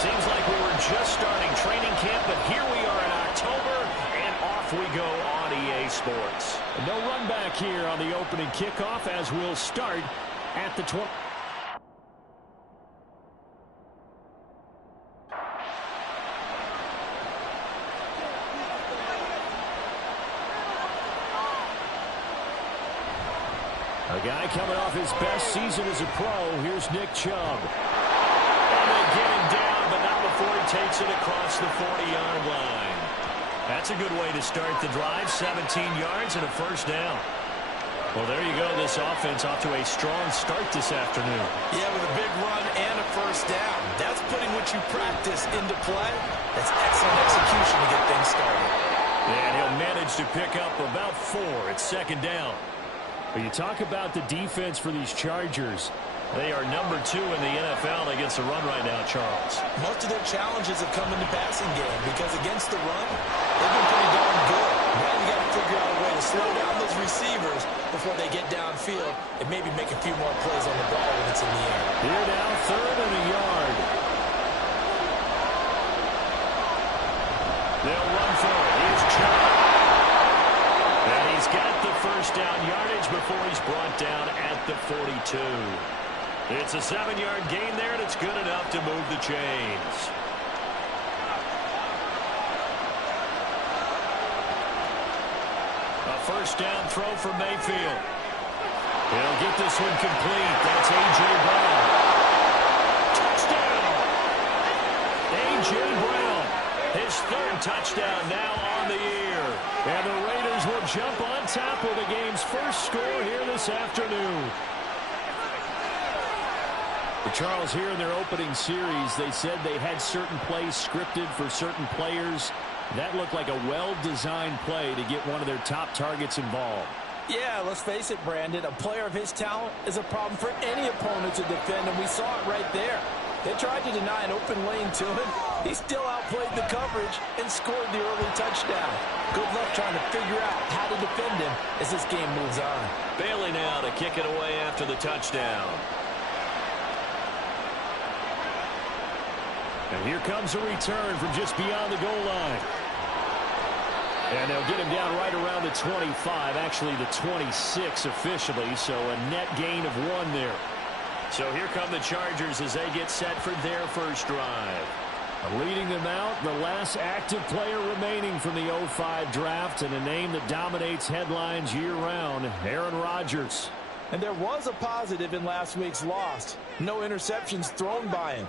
Seems like we were just starting training camp, but here we are in October, and off we go on EA Sports. No run back here on the opening kickoff as we'll start at the 20. A guy coming off his best season as a pro. Here's Nick Chubb. And they get him down, but not before he takes it across the 40-yard line. That's a good way to start the drive. 17 yards and a first down. Well, there you go. This offense off to a strong start this afternoon. Yeah, with a big run and a first down. That's putting what you practice into play. That's excellent execution to get things started. And he'll manage to pick up about 4 at second down. But you talk about the defense for these Chargers. They are number 2 in the NFL against the run right now, Charles. Most of their challenges have come in the passing game because against the run, they've been pretty darn good. Now you got to figure out a way to slow down those receivers before they get downfield and maybe make a few more plays on the ball when it's in the air. Here now, 3rd and a yard. They'll run for it. Here's Chubb. And he's got the first down yardage before he's brought down at the 42. It's a 7-yard gain there, and it's good enough to move the chains. A first down throw for Mayfield. He'll get this one complete. That's A.J. Brown. Touchdown! A.J. Brown, his 3rd touchdown now on the year. And the Raiders will jump on top of the game's first score here this afternoon. But Charles, here in their opening series, they said they had certain plays scripted for certain players. That looked like a well-designed play to get one of their top targets involved. Yeah, let's face it, Brandon. A player of his talent is a problem for any opponent to defend, and we saw it right there. They tried to deny an open lane to him. He still outplayed the coverage and scored the early touchdown. Good luck trying to figure out how to defend him as this game moves on. Bailey now to kick it away after the touchdown. And here comes a return from just beyond the goal line. And they'll get him down right around the 25, actually the 26 officially, so a net gain of 1 there. So here come the Chargers as they get set for their first drive. Leading them out, the last active player remaining from the 05 draft, and a name that dominates headlines year-round, Aaron Rodgers. And there was a positive in last week's loss. No interceptions thrown by him.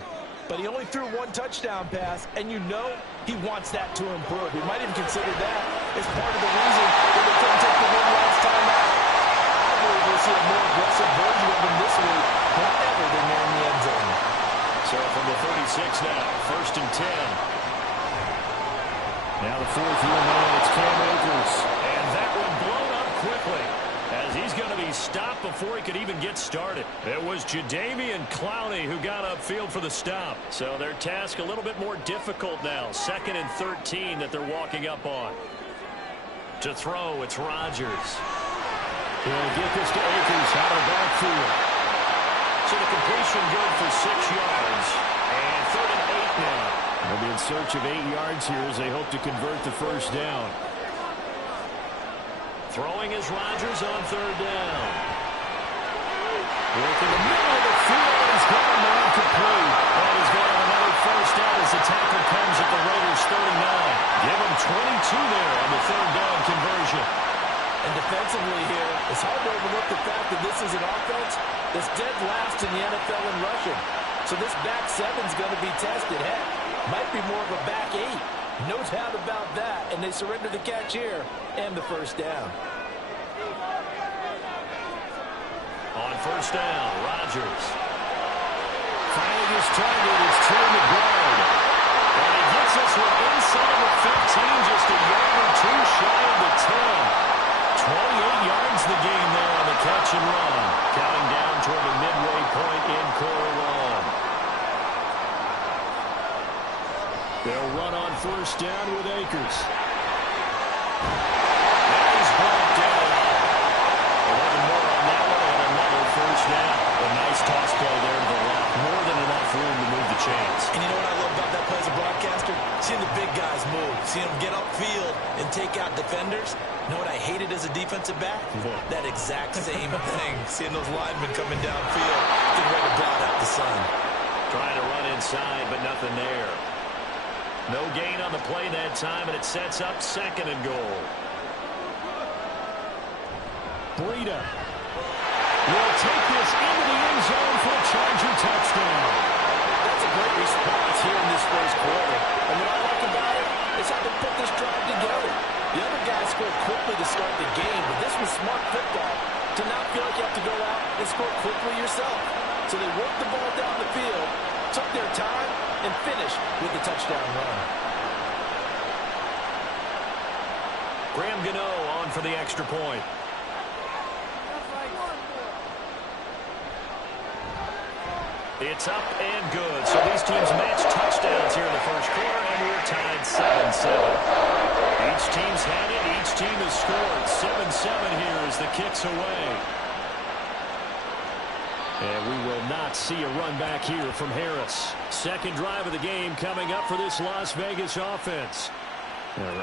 But he only threw 1 touchdown pass, and you know he wants that to improve. He might even consider that as part of the reason that they couldn't take the win last time out. I believe we'll see a more aggressive version of him this week whenever they man the end zone. So from the 36 now, 1st and 10. Now the 4th-year man, it's Cam Akers. And that one blown up quickly, as he's going to be stopped before he could even get started. It was Jadeveon Clowney who got upfield for the stop. So their task a little bit more difficult now. 2nd and 13 that they're walking up on. To throw, it's Rodgers. He'll get this to Akers out of backfield. So the completion good for 6 yards. And 3rd and 8 now. They'll be in search of 8 yards here as they hope to convert the first down. Throwing is Rodgers on 3rd down. Work in the middle of the field. He's got a man complete. And he's going to have another first down as the tackle comes at the Raiders' 39. Give him 22 there on the 3rd down conversion. And defensively here, it's hard to overlook the fact that this is an offense that's dead last in the NFL in rushing. So this back 7's going to be tested. Heck, might be more of a back 8. No doubt about that. And they surrender the catch here and the first down. On 1st down, Rodgers. Finding his target is Trey McBride. And he gets this one inside the 15, just a yard or 2 shy of the 10. 28 yards the gain there on the catch and run. Counting down toward the midway point in quarter 1. They'll run on 1st down with Akers. And he's brought down. 11 more on that one and another first down. A nice toss play there to the left. More than enough room to move the chains. And you know what I love about as a broadcaster? Seeing the big guys move, seeing them get upfield and take out defenders. You know what I hated as a defensive back? That exact same thing. Seeing those linemen coming downfield, getting ready to blot out the sun. Trying to run inside, but nothing there. No gain on the play that time, and it sets up 2nd and goal. Breida will take this into the end zone for a Charger touchdown. That's a great response here in this first quarter. And what I like about it is how they put this drive together. The other guys scored quickly to start the game, but this was smart football to not feel like you have to go out and score quickly yourself. So they worked the ball down the field, took their time, and finished with the touchdown run. Graham Gano on for the extra point. It's up and good. So these teams match touchdowns here in the first quarter, and we're tied 7-7. Each team's had it. Each team has scored. 7-7 here as the kick's away. And we will not see a run back here from Harris. Second drive of the game coming up for this Las Vegas offense.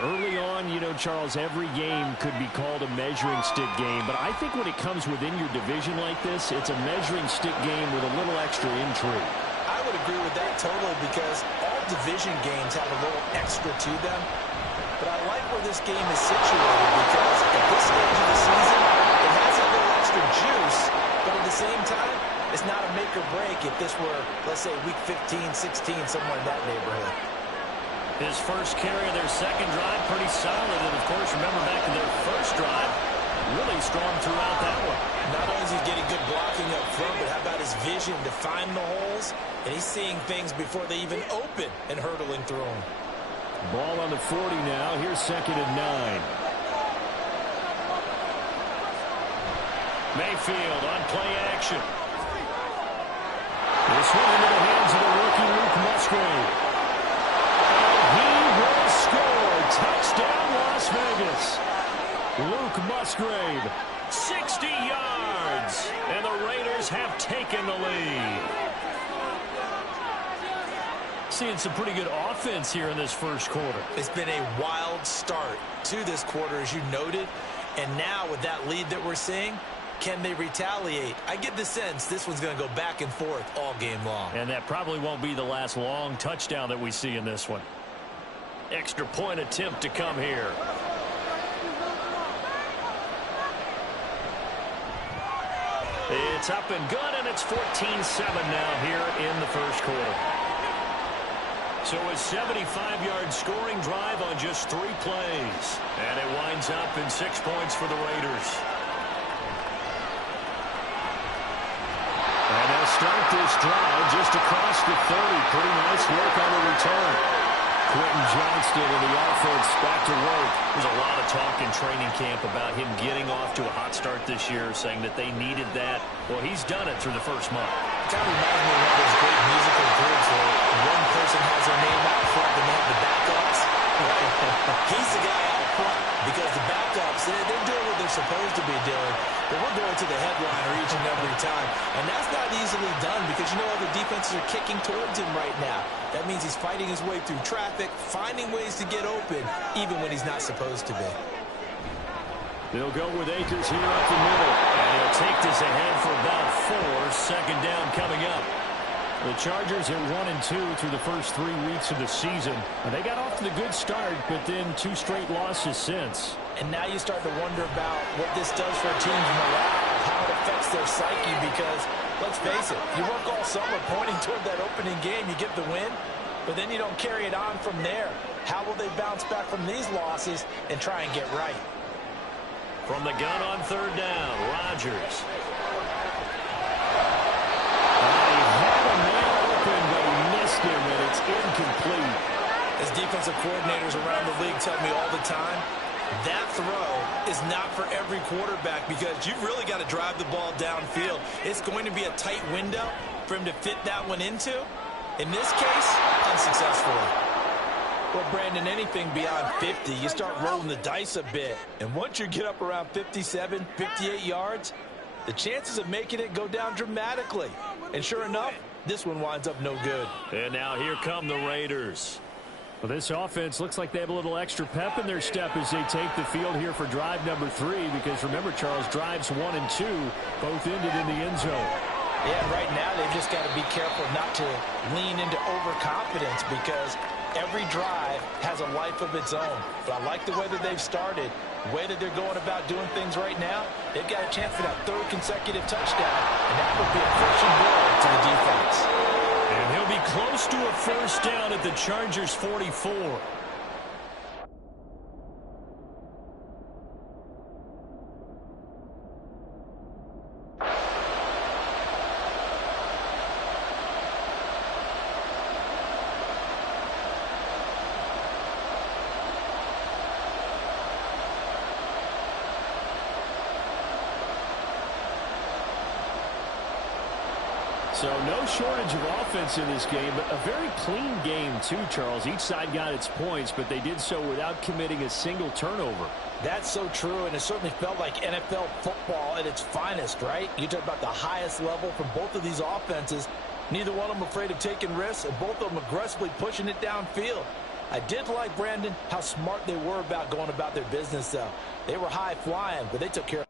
Early on, you know, Charles, every game could be called a measuring stick game. But I think when it comes within your division like this, it's a measuring stick game with a little extra intrigue. I would agree with that totally because all division games have a little extra to them. But I like where this game is situated because at this stage of the season, it has a little extra juice. But at the same time, it's not a make or break if this were, let's say, week 15, 16, somewhere in that neighborhood. His first carry of their second drive, pretty solid. And, of course, remember back in their first drive, really strong throughout that one. Not only is he getting good blocking up front, but how about his vision to find the holes? And he's seeing things before they even open and hurdling through them. Ball on the 40 now. Here's 2nd and 9. Mayfield on play action. This one into the hands of the rookie Luke Musgrave. He will score. Touchdown, Las Vegas. Luke Musgrave, 60 yards. And the Raiders have taken the lead. Seeing some pretty good offense here in this first quarter. It's been a wild start to this quarter, as you noted. And now with that lead that we're seeing, can they retaliate? I get the sense this one's going to go back and forth all game long. And that probably won't be the last long touchdown that we see in this one. Extra point attempt to come here. It's up and good, and it's 14-7 now here in the first quarter. So a 75-yard scoring drive on just 3 plays. And it winds up in 6 points for the Raiders. And they'll start this drive just across the 30. Pretty nice work on the return. Quentin Johnston and the offense back to work. There's a lot of talk in training camp about him getting off to a hot start this year, saying that they needed that. Well, he's done it through the first month. It kind of reminds me of one of those great musical groups where one person has their name out front and they have the backups. He's the guy out front because the backups, they're doing what they're supposed to be doing, but we're going to the headliner each and every time. And that's not easily done because you know other defenses are kicking towards him right now. That means he's fighting his way through traffic, finding ways to get open, even when he's not supposed to be. They'll go with Akers here up the middle. And he'll take this ahead for about 4. Second down coming up. The Chargers are 1-2 through the first 3 weeks of the season. And they got off to the good start, but then 2 straight losses since. And now you start to wonder about what this does for a team's morale, how it affects their psyche, because let's face it, you work all summer pointing toward that opening game, you get the win, but then you don't carry it on from there. How will they bounce back from these losses and try and get right? From the gun on 3rd down, Rodgers. He had a man open, but he missed him, and it's incomplete. As defensive coordinators around the league tell me all the time, that throw is not for every quarterback because you've really got to drive the ball downfield. It's going to be a tight window for him to fit that one into. In this case, unsuccessfully. Well, Brandon, anything beyond 50, you start rolling the dice a bit. And once you get up around 57, 58 yards, the chances of making it go down dramatically. And sure enough, this one winds up no good. And now here come the Raiders. Well, this offense looks like they have a little extra pep in their step as they take the field here for drive number 3, because remember, Charles, drives 1 and 2 both ended in the end zone. Yeah, right now they've just got to be careful not to lean into overconfidence, because every drive has a life of its own. But I like the way that they've started, the way that they're going about doing things right now. They've got a chance for that 3rd consecutive touchdown, and that would be a crushing blow to the defense. And he'll be close to a first down at the Chargers' 44. So no shortage of offense in this game, but a very clean game too, Charles. Each side got its points, but they did so without committing a single turnover. That's so true, and it certainly felt like NFL football at its finest, right? You talk about the highest level from both of these offenses. Neither one of them afraid of taking risks, and both of them aggressively pushing it downfield. I did like, Brandon, how smart they were about going about their business, though. They were high-flying, but they took care of